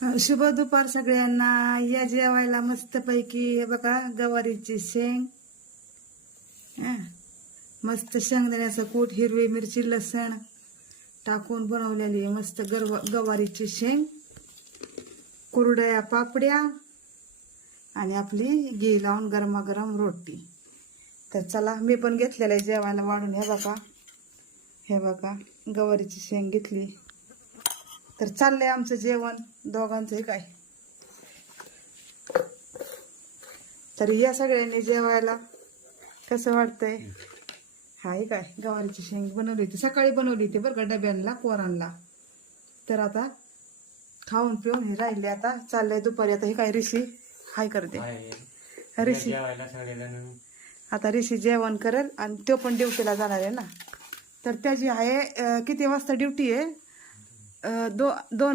शुभ दुपार सगळ्यांना. या जेवायला मस्तपैकी हे बघा गवारीची शेंग. मस्त शेंगदाण्याचं कूट हिरवी मिरची लसण टाकून बनवलेली आहे मस्त गरव गवारीची शेंग. कुरड्या पापड्या आणि आपली घी लावून गरमागरम रोटी. तर चला मी पण घेतलेलं आहे जेवायला वाढून. हे बघा हे बघा गवारीची शेंग घेतली. तर चाललंय आमचं जेवण दोघांचं हे काय. तर या सगळ्यांनी जेवायला कसं वाटतंय? हा हे काय गवारीची शेंग बनवली होती. सकाळी बनवली होती बरं का डब्यांना पोरांना. तर आता खाऊन पिऊन हे राहिले आता चाललंय दुपारी. आता हे काय ऋषी? हाय करते. ऋषी. आता ऋषी जेवण करेल आणि तो पण ड्युटीला जाणार आहे ना. तर त्याची आहे किती वाजता ड्युटी आहे? Ah, do, do